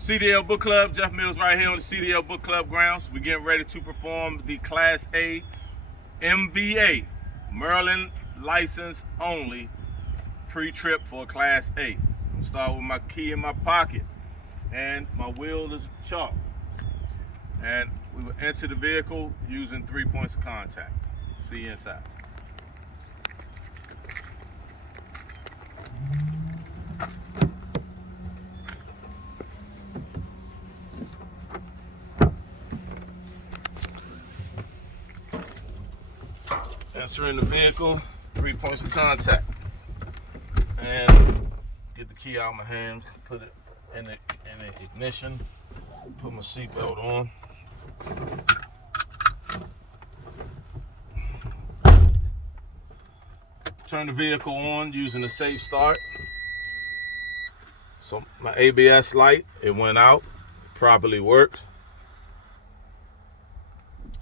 CDL Book Club, Jeff Mills right here on the CDL Book Club grounds. We're getting ready to perform the Class A MVA, Maryland license only, pre-trip for Class A. I'm gonna start with my key in my pocket and my wheel is chalk. And we will enter the vehicle using 3 points of contact. See you inside. Entering the vehicle, 3 points of contact. And get the key out of my hand, put it in the ignition, put my seatbelt on. Turn the vehicle on using the safe start. So my ABS light, it went out, properly worked.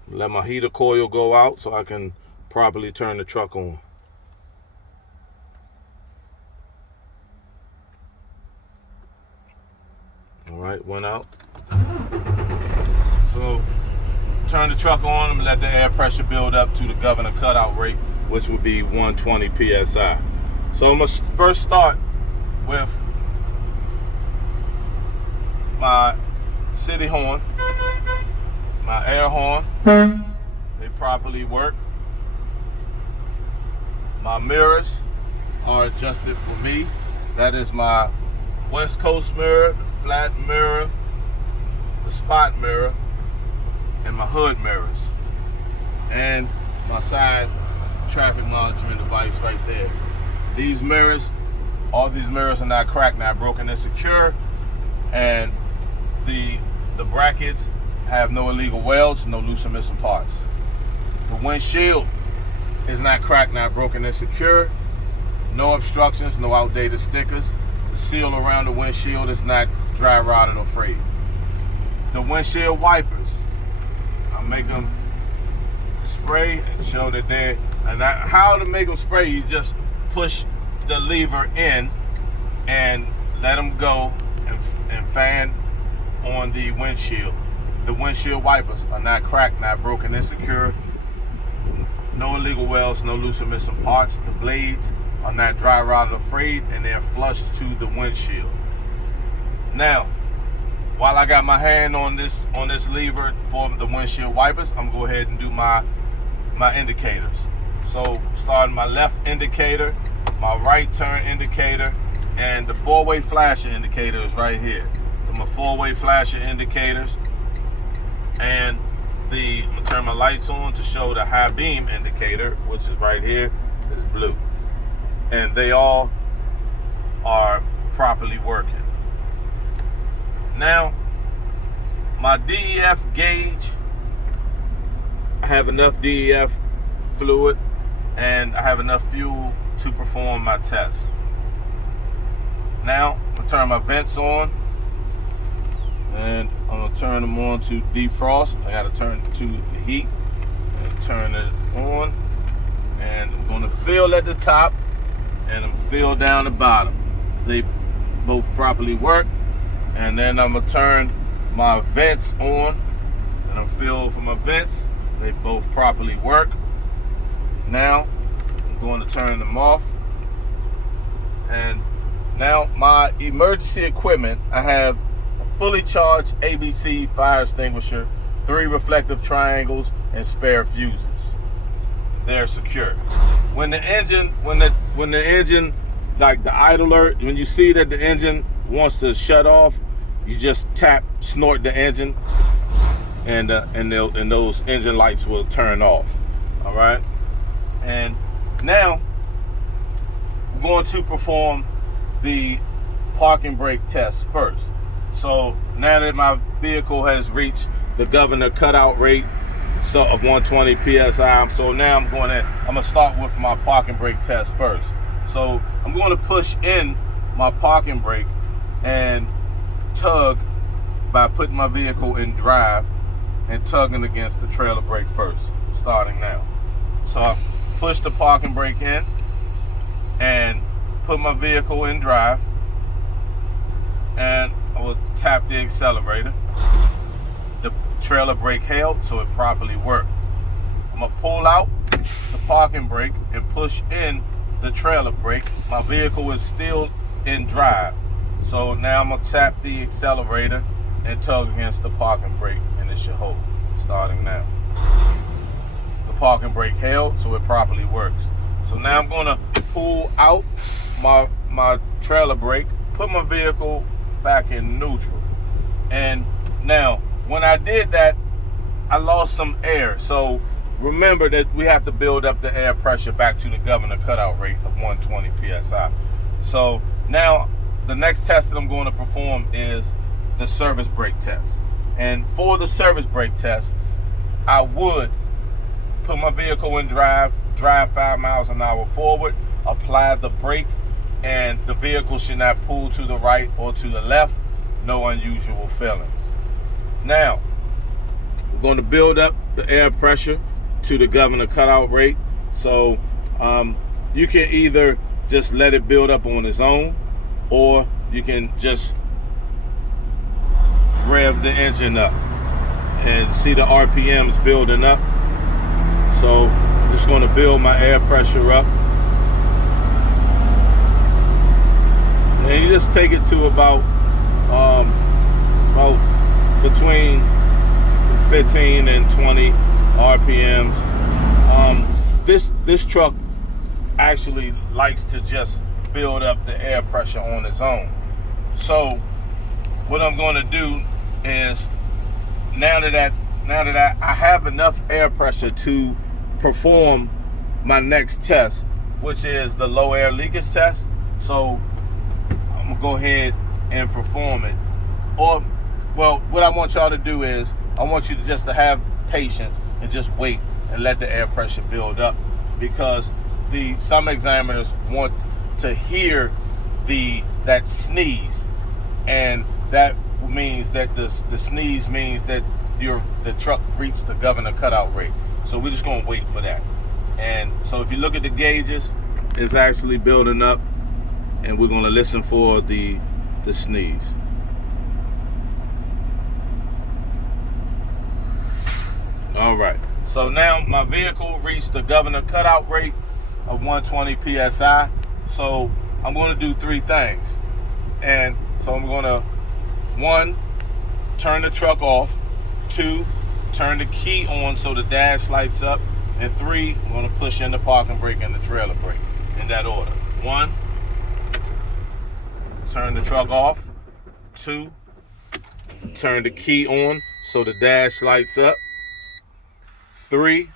Let my heater coil go out so I can properly turn the truck on. All right, went out. So turn the truck on and let the air pressure build up to the governor cutout rate, which would be 120 PSI. So I'm gonna first start with my city horn, my air horn. They properly work. My mirrors are adjusted for me. That is my West Coast mirror, the flat mirror, the spot mirror, and my hood mirrors. And my side traffic monitoring device right there. These mirrors, all these mirrors are not cracked, not broken, they're secure. And the brackets have no illegal welds, no loose or missing parts. The windshield is not cracked, not broken, and secure. No obstructions, no outdated stickers. The seal around the windshield is not dry rotted or frayed. The windshield wipers, I make them spray and show that they're, and how to make them spray, you just push the lever in and let them go and fan on the windshield. The windshield wipers are not cracked, not broken, and secure. No illegal welds, no loose or missing parts. The blades are not dry rotted or frayed, and they're flush to the windshield. Now, while I got my hand on this lever for the windshield wipers, I'm gonna go ahead and do my indicators. So starting my left indicator, my right turn indicator, and the four-way flasher indicator is right here. So my four-way flasher indicators, and I'm gonna turn my lights on to show the high beam indicator, which is right here, is blue. And they all are properly working. Now, my DEF gauge, I have enough DEF fluid and I have enough fuel to perform my test. Now, I'm gonna turn my vents on. And I'm gonna turn them on to defrost. I gotta turn to the heat and turn it on. And I'm gonna fill at the top and I'm gonna fill down the bottom. They both properly work. And then I'm gonna turn my vents on and I'm fill for my vents. They both properly work. Now I'm going to turn them off. And now my emergency equipment, I have fully charged ABC fire extinguisher, 3 reflective triangles, and spare fuses. They're secure. When the engine, like the idler, when you see that the engine wants to shut off, you just snort the engine, and those engine lights will turn off. All right. And now we're going to perform the parking brake test first. So now that my vehicle has reached the governor cutout rate of 120 PSI, so now I'm gonna start with my parking brake test first. So I'm going to push in my parking brake and tug by putting my vehicle in drive and tugging against the trailer brake first, starting now. So I push the parking brake in and put my vehicle in drive, and I will tap the accelerator. The trailer brake held, so it properly worked. I'm gonna pull out the parking brake and push in the trailer brake. My vehicle is still in drive. So now I'm gonna tap the accelerator and tug against the parking brake, and it should hold, starting now. The parking brake held, so it properly works. So now I'm gonna pull out my trailer brake, put my vehicle back in neutral. And now, when I did that, I lost some air. So remember that we have to build up the air pressure back to the governor cutout rate of 120 PSI. So now the next test that I'm going to perform is the service brake test. And for the service brake test, I would put my vehicle in drive 5 miles an hour forward, apply the brake, and the vehicle should not pull to the right or to the left. No unusual feelings. Now, we're going to build up the air pressure to the governor cutout rate. So you can either just let it build up on its own, or you can just rev the engine up and see the RPMs building up. So I'm just going to build my air pressure up. And you just take it to about between 15 and 20 RPMs. This truck actually likes to just build up the air pressure on its own. So what I'm going to do is, now that I have enough air pressure to perform my next test, which is the low air leakage test. So I'm gonna go ahead and perform it. Or, well, what I want y'all to do is, I want you to just to have patience and just wait and let the air pressure build up, because some examiners want to hear that sneeze, and that means that the sneeze means that the truck reached the governor cutout rate. So we're just gonna wait for that. And so if you look at the gauges, it's actually building up, and we're gonna listen for the sneeze. All right, so now my vehicle reached the governor cutout rate of 120 PSI. So I'm gonna do 3 things. And so I'm gonna, 1, turn the truck off. 2, turn the key on so the dash lights up. And 3, I'm gonna push in the parking brake and the trailer brake, in that order. 1, turn the truck off. 2, turn the key on so the dash lights up. 3,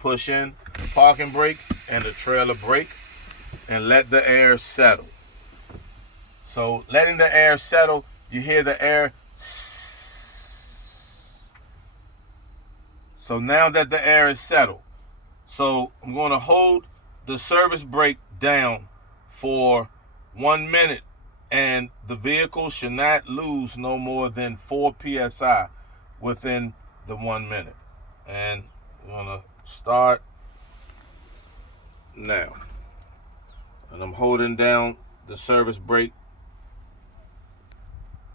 push in the parking brake and the trailer brake, and let the air settle. So letting the air settle, you hear the air. So now that the air is settled, so I'm going to hold the service brake down for 1 minute, and the vehicle should not lose no more than 4 PSI within the 1 minute. And I'm going to start now. And I'm holding down the service brake.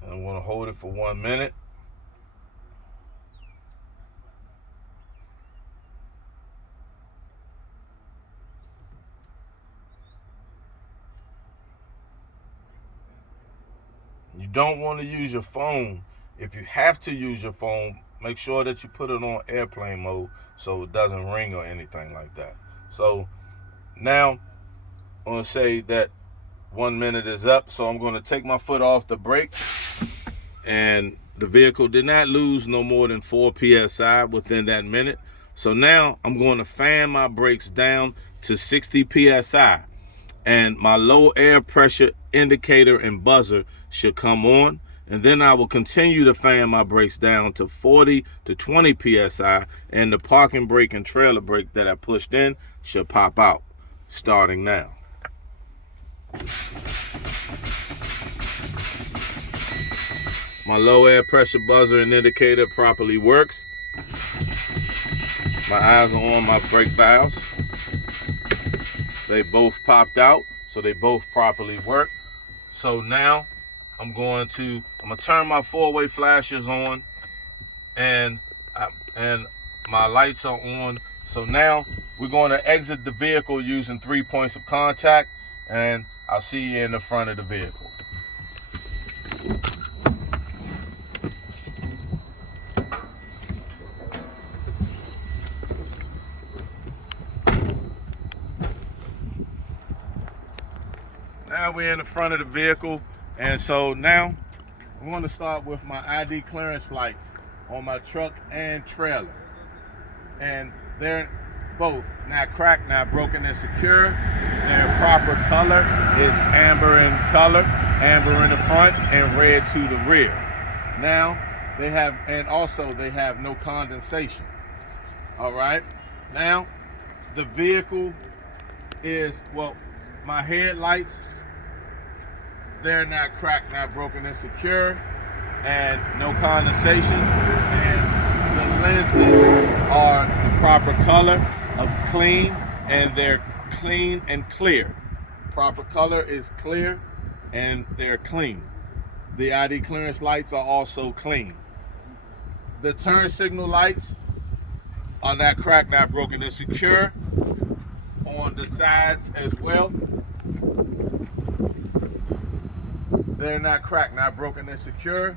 And I'm going to hold it for 1 minute. You don't want to use your phone. If you have to use your phone, make sure that you put it on airplane mode so it doesn't ring or anything like that. So now I'm going to say that 1 minute is up. So I'm going to take my foot off the brake, and the vehicle did not lose no more than 4 PSI within that minute. So now I'm going to fan my brakes down to 60 PSI, and my low air pressure indicator and buzzer should come on. And then I will continue to fan my brakes down to 40 to 20 PSI, and the parking brake and trailer brake that I pushed in should pop out, starting now. My low air pressure buzzer and indicator properly works. My eyes are on my brake valves. They both popped out, so they both properly work. So now I'm gonna turn my four-way flashers on, and my lights are on. So now we're going to exit the vehicle using 3 points of contact, and I'll see you in the front of the vehicle. Now we're in the front of the vehicle, and so now I'm going to start with my ID clearance lights on my truck and trailer. And they're both not cracked, not broken, and secure. Their proper color is amber in color, amber in the front and red to the rear. Now they have no condensation. All right. Now the vehicle is, well, my headlights, they're not cracked, not broken, and secure, and no condensation. And the lenses are the proper color of clean, and they're clean and clear. Proper color is clear, and they're clean. The ID clearance lights are also clean. The turn signal lights are not cracked, not broken, and secure on the sides as well. They're not cracked, not broken, and secure.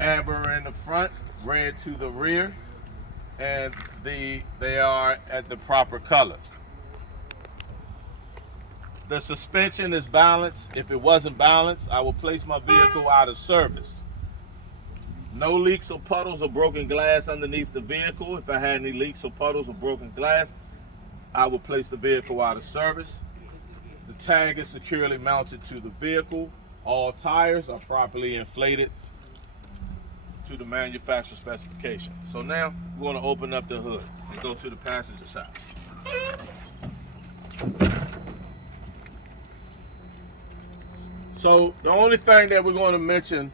Amber in the front, red to the rear, and they are at the proper color. The suspension is balanced. If it wasn't balanced, I will place my vehicle out of service. No leaks or puddles or broken glass underneath the vehicle. If I had any leaks or puddles or broken glass, I will place the vehicle out of service. The tag is securely mounted to the vehicle. All tires are properly inflated to the manufacturer specification. So now we're going to open up the hood and go to the passenger side. So the only thing that we're going to mention,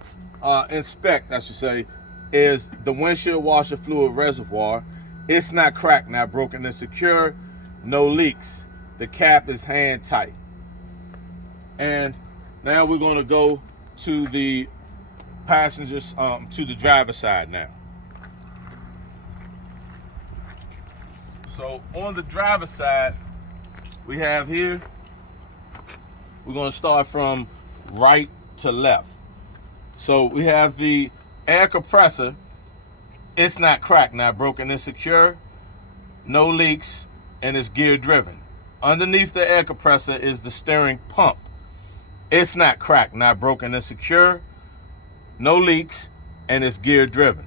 inspect, I should say, is the windshield washer fluid reservoir. It's not cracked, not broken, and secure. No leaks. The cap is hand tight. And now we're going to go to the passengers, to the driver's side now. So on the driver's side, we have here, we're going to start from right to left. So we have the air compressor. It's not cracked, not broken, and secure. No leaks, and it's gear driven. Underneath the air compressor is the steering pump. It's not cracked, not broken, and secure. No leaks, and it's gear driven.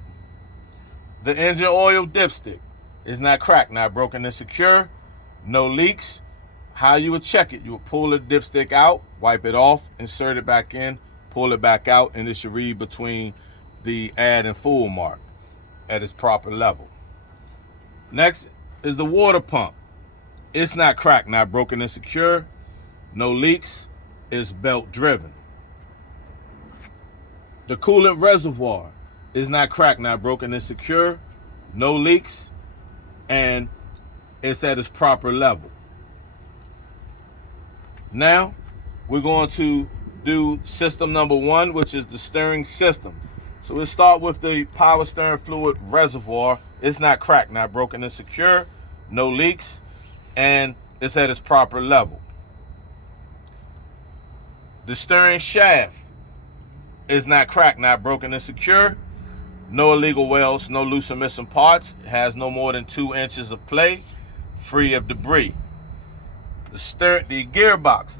The engine oil dipstick is not cracked, not broken, and secure. No leaks. How you would check it? You would pull the dipstick out, wipe it off, insert it back in, pull it back out, and it should read between the add and full mark at its proper level. Next is the water pump. It's not cracked, not broken, and secure. No leaks. Is belt driven. The coolant reservoir is not cracked, not broken, and secure. No leaks, and it's at its proper level. Now we're going to do system number 1, which is the steering system. So we'll start with the power steering fluid reservoir. It's not cracked, not broken, and secure. No leaks, and it's at its proper level. The steering shaft is not cracked, not broken, and secure. No illegal welds, no loose or missing parts. It has no more than 2 inches of play, free of debris. The steering gearbox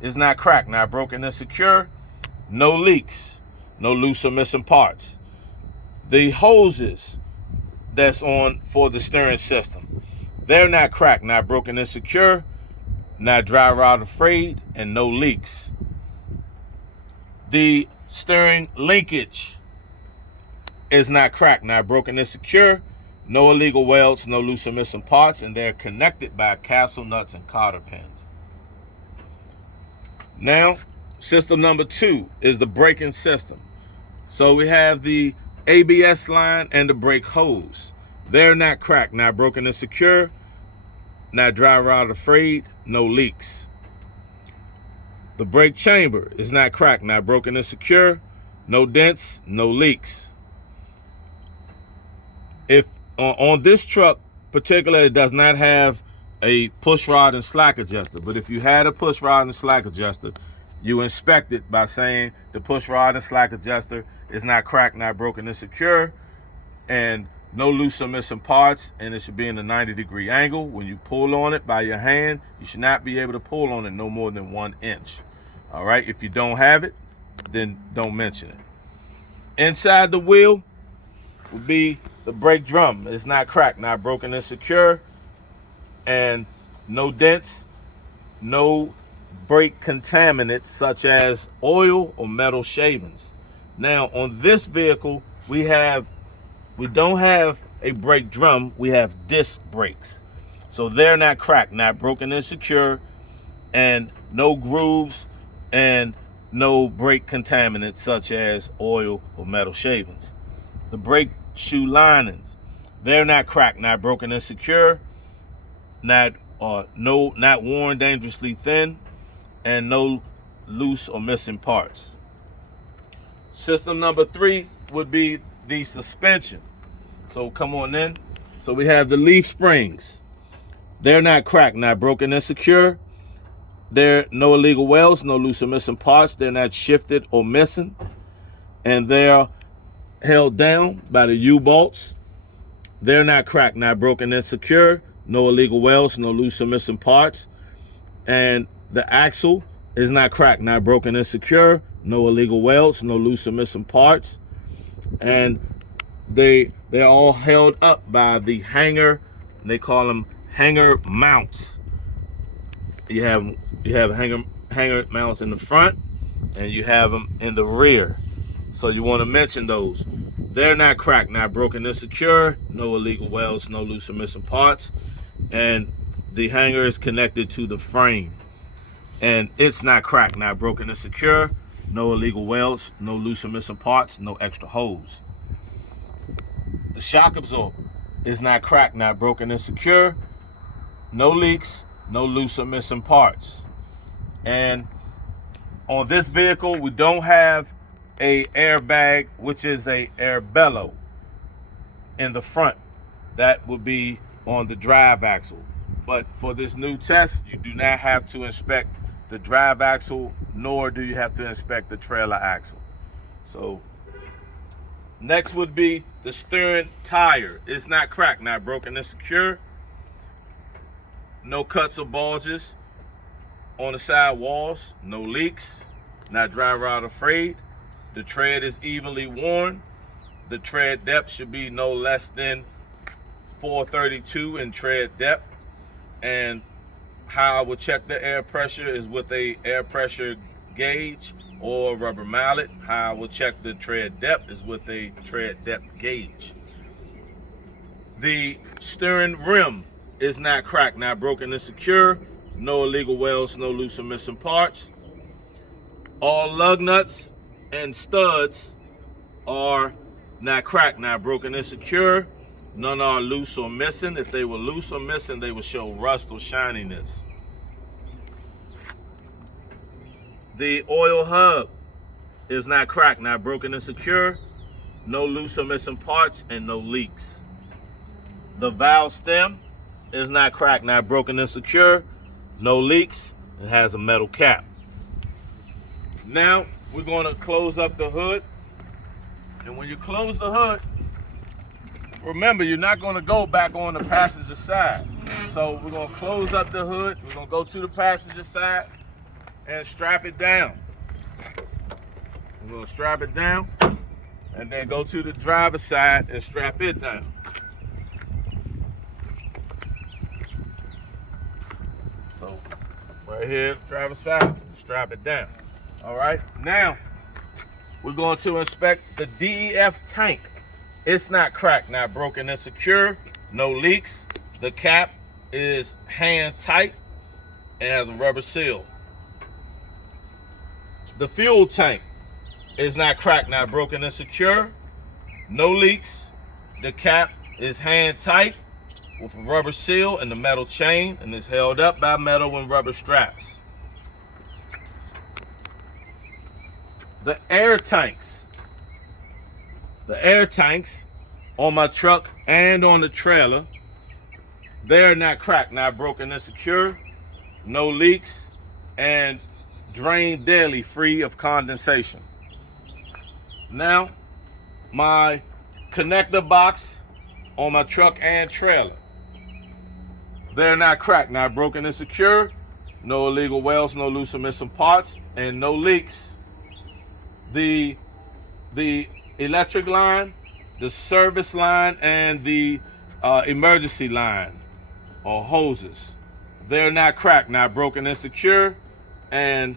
is not cracked, not broken, and secure. No leaks, no loose or missing parts. The hoses that's on for the steering system, they're not cracked, not broken, and secure. Not dry rot afraid, and no leaks. The steering linkage is not cracked, not broken, and secure. No illegal welds, no loose or missing parts, and they're connected by castle nuts and cotter pins. Now, system number 2 is the braking system. So we have the ABS line and the brake hose. They're not cracked, not broken, and secure. Not dry rot afraid, no leaks. The brake chamber is not cracked, not broken and secure. No dents, no leaks. If on this truck particularly, it does not have a push rod and slack adjuster, but if you had a push rod and slack adjuster, you inspect it by saying the push rod and slack adjuster is not cracked, not broken and secure, and no loose or missing parts, and it should be in a 90-degree angle. When you pull on it by your hand, you should not be able to pull on it no more than 1 inch. All right, if you don't have it, then don't mention it. Inside the wheel would be the brake drum. It's not cracked, not broken and secure, and no dents, no brake contaminants such as oil or metal shavings. Now on this vehicle, we don't have a brake drum, we have disc brakes. So they're not cracked, not broken and secure, and no grooves and no brake contaminants such as oil or metal shavings. The brake shoe linings, they're not cracked, not broken and secure, not worn dangerously thin, and no loose or missing parts. System number 3 would be the suspension. So come on in. So we have the leaf springs. They're not cracked, not broken and secure. There are no illegal welds, no loose or missing parts. They're not shifted or missing. And they're held down by the U-bolts. They're not cracked, not broken and secure. No illegal welds, no loose or missing parts. And the axle is not cracked, not broken and secure. No illegal welds, no loose or missing parts. And they're all held up by the hanger. They call them hanger mounts. You have hanger mounts in the front, and you have them in the rear. So you want to mention those. They're not cracked, not broken and secure. No illegal welds, no loose or missing parts. And the hanger is connected to the frame. And it's not cracked, not broken and secure. No illegal welds, no loose or missing parts, no extra holes. The shock absorber is not cracked, not broken and secure. No leaks, no loose or missing parts. And on this vehicle, we don't have a airbag, which is a air bellow in the front. That would be on the drive axle. But for this new test, you do not have to inspect the drive axle, nor do you have to inspect the trailer axle. So next would be the steering tire. It's not cracked, not broken and secure. No cuts or bulges on the side walls, no leaks, not dry rot or frayed. The tread is evenly worn. The tread depth should be no less than 432 in tread depth. And how I would check the air pressure is with a air pressure gauge or rubber mallet. How I will check the tread depth is with a tread depth gauge. The steering rim is not cracked, not broken and secure. No illegal welds, no loose or missing parts. All lug nuts and studs are not cracked, not broken and secure. None are loose or missing. If they were loose or missing, they would show rust or shininess. The oil hub is not cracked, not broken and secure. No loose or missing parts and no leaks. The valve stem is not cracked, not broken and secure. No leaks. It has a metal cap. Now we're going to close up the hood. And when you close the hood, remember, you're not going to go back on the passenger side. So we're going to close up the hood. We're going to go to the passenger side and strap it down. We're going to strap it down and then go to the driver's side and strap it down. So right here, driver's side, strap it down. All right, now we're going to inspect the DEF tank. It's not cracked, not broken and secure, no leaks. The cap is hand tight and has a rubber seal. The fuel tank is not cracked, not broken and secure, no leaks. The cap is hand tight with a rubber seal and the metal chain, and is held up by metal and rubber straps. the air tanks. The air tanks on my truck and on the trailer, they're not cracked, not broken and secure, no leaks, and drain daily, free of condensation. Now, my connector box on my truck and trailer, they're not cracked, not broken and secure, no illegal welds, no loose or missing parts, and no leaks. The electric line, the service line, and the emergency line or hoses, they're not cracked, not broken and secure, and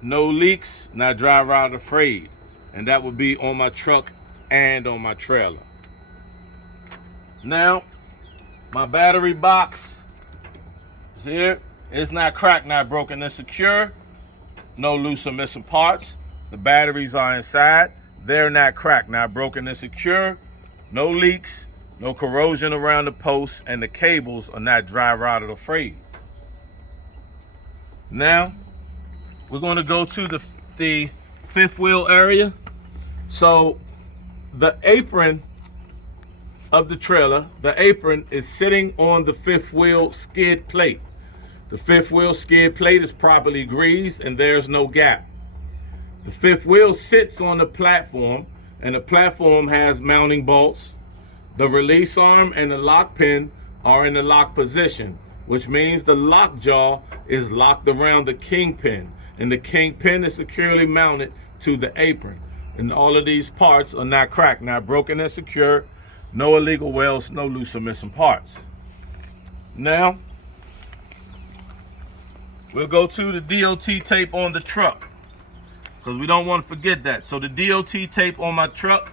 no leaks, not dry rot or frayed. And that would be on my truck and on my trailer. Now, my battery box is here. It's not cracked, not broken and secure, no loose or missing parts. The batteries are inside. They're not cracked, not broken and secure, no leaks, no corrosion around the posts, and the cables are not dry rotted or frayed. Now, we're going to go to the fifth wheel area. So, the apron of the trailer, the apron is sitting on the fifth wheel skid plate. The fifth wheel skid plate is properly greased and there's no gap. The fifth wheel sits on the platform, and the platform has mounting bolts. The release arm and the lock pin are in the lock position, which means the lock jaw is locked around the kingpin, and the kingpin is securely mounted to the apron. And all of these parts are not cracked, not broken and secure, no illegal welds, no loose or missing parts. Now, we'll go to the DOT tape on the truck, because we don't want to forget that. So the DOT tape on my truck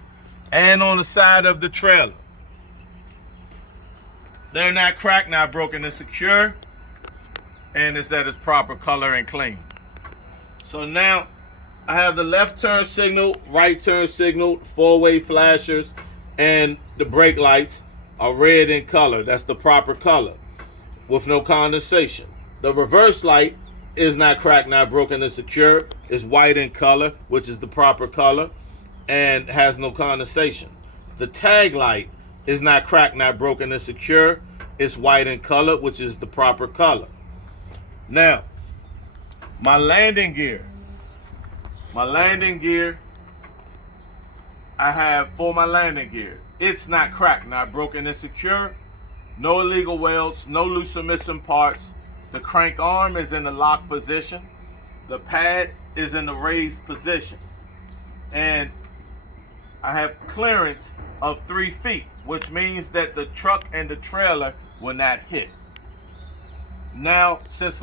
and on the side of the trailer, they're not cracked, not broken and secure, and it's at its proper color and clean. So now I have the left turn signal, right turn signal, four-way flashers, and the brake lights are red in color. That's the proper color with no condensation. The reverse light is not cracked, not broken and secure. It's white in color, which is the proper color, and has no condensation. The tag light is not cracked, not broken and secure. It's white in color, which is the proper color. Now, my landing gear. I have for my landing gear, it's not cracked, not broken and secure. No illegal welds, no loose or missing parts. The crank arm is in the lock position. The pad is in the raised position. And I have clearance of 3 feet, which means that the truck and the trailer will not hit. Now, since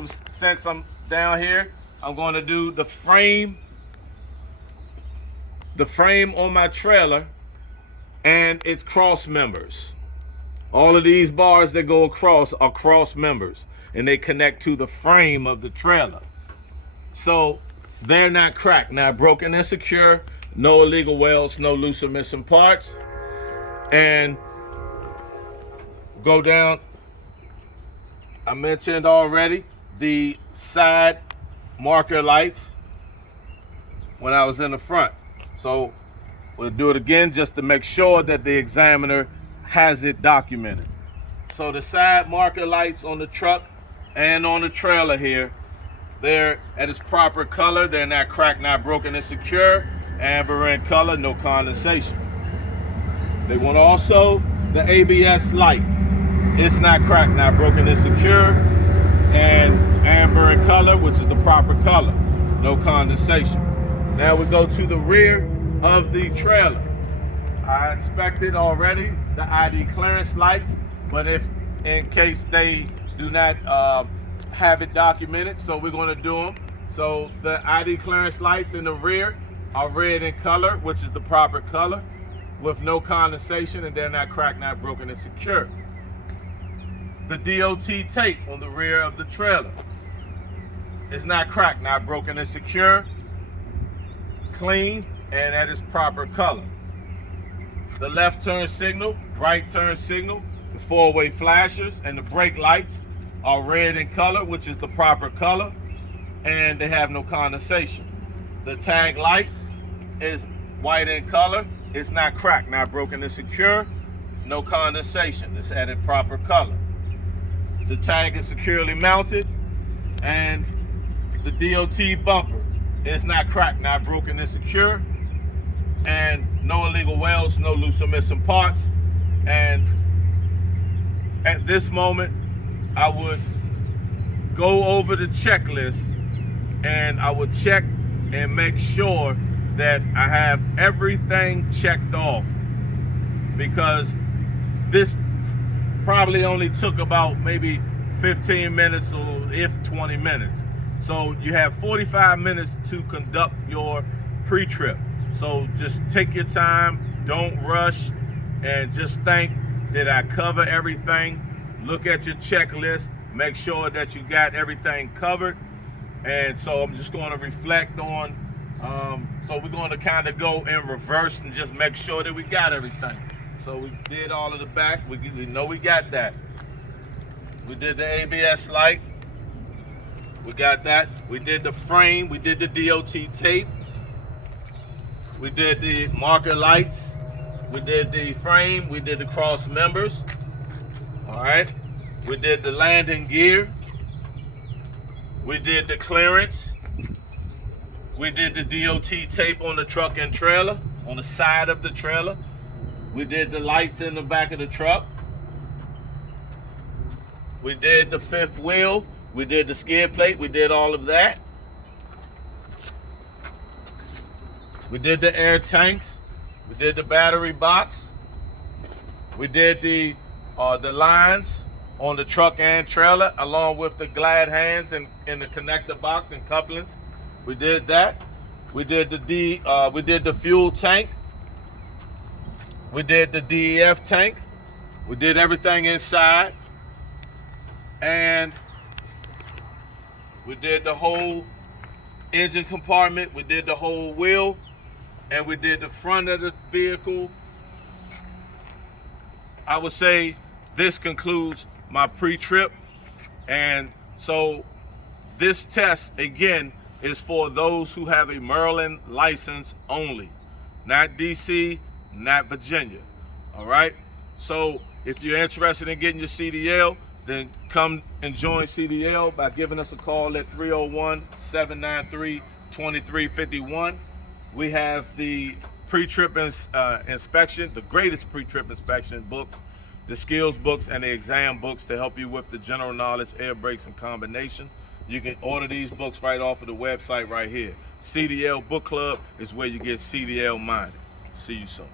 I'm down here, I'm going to do the frame on my trailer and its cross members. All of these bars that go across are cross members, and they connect to the frame of the trailer. So they're not cracked, not broken and secure, no illegal welds, no loose or missing parts. And go down, I mentioned already the side marker lights when I was in the front. So we'll do it again just to make sure that the examiner has it documented. So the side marker lights on the truck and on the trailer here, they're at its proper color. They're not cracked, not broken and secure. Amber in color, no condensation. They want also the ABS light. It's not cracked, not broken and secure. And amber in color, which is the proper color, no condensation. Now we go to the rear of the trailer. I inspected already the ID clearance lights, but if in case they do not have it documented, so we're going to do them. So the ID clearance lights in the rear are red in color, which is the proper color, with no condensation, and they're not cracked, not broken and secure. The DOT tape on the rear of the trailer is not cracked, not broken and secure, clean, and at its proper color. The left turn signal, right turn signal, the four-way flashers, and the brake lights are red in color, which is the proper color, and they have no condensation. The tag light is white in color. It's not cracked, not broken, it's secure. No condensation. It's at a proper color. The tag is securely mounted, and the DOT bumper is not cracked, not broken, it's secure. And no illegal welds, no loose or missing parts. And at this moment, I would go over the checklist and I would check and make sure that I have everything checked off, because this probably only took about maybe 15 minutes or if 20 minutes. So you have 45 minutes to conduct your pre-trip. So just take your time, don't rush, and just think that I cover everything. Look at your checklist, make sure that you got everything covered. And so I'm just going to reflect on, so we're going to kind of go in reverse and just make sure that we got everything. So we did all of the back, we know we got that. We did the ABS light, we got that. We did the frame, we did the DOT tape. We did the marker lights, we did the frame, we did the cross members, all right? We did the landing gear, we did the clearance, we did the DOT tape on the truck and trailer, on the side of the trailer. We did the lights in the back of the truck. We did the fifth wheel, we did the skid plate, we did all of that. We did the air tanks, we did the battery box, we did the lines on the truck and trailer, along with the glad hands and the connector box and couplings. We did that. We did the fuel tank. We did the DEF tank. We did everything inside, and we did the whole engine compartment. We did the whole wheel. And we did the front of the vehicle. I would say this concludes my pre-trip. And so this test, again, is for those who have a Maryland license only, not DC, not Virginia, all right? So if you're interested in getting your CDL, then come and join CDL by giving us a call at 301-793-2351. We have the pre-trip inspection, the greatest pre-trip inspection books, the skills books, and the exam books to help you with the general knowledge, air brakes, and combination. You can order these books right off of the website right here. CDL Book Club is where you get CDL minded. See you soon.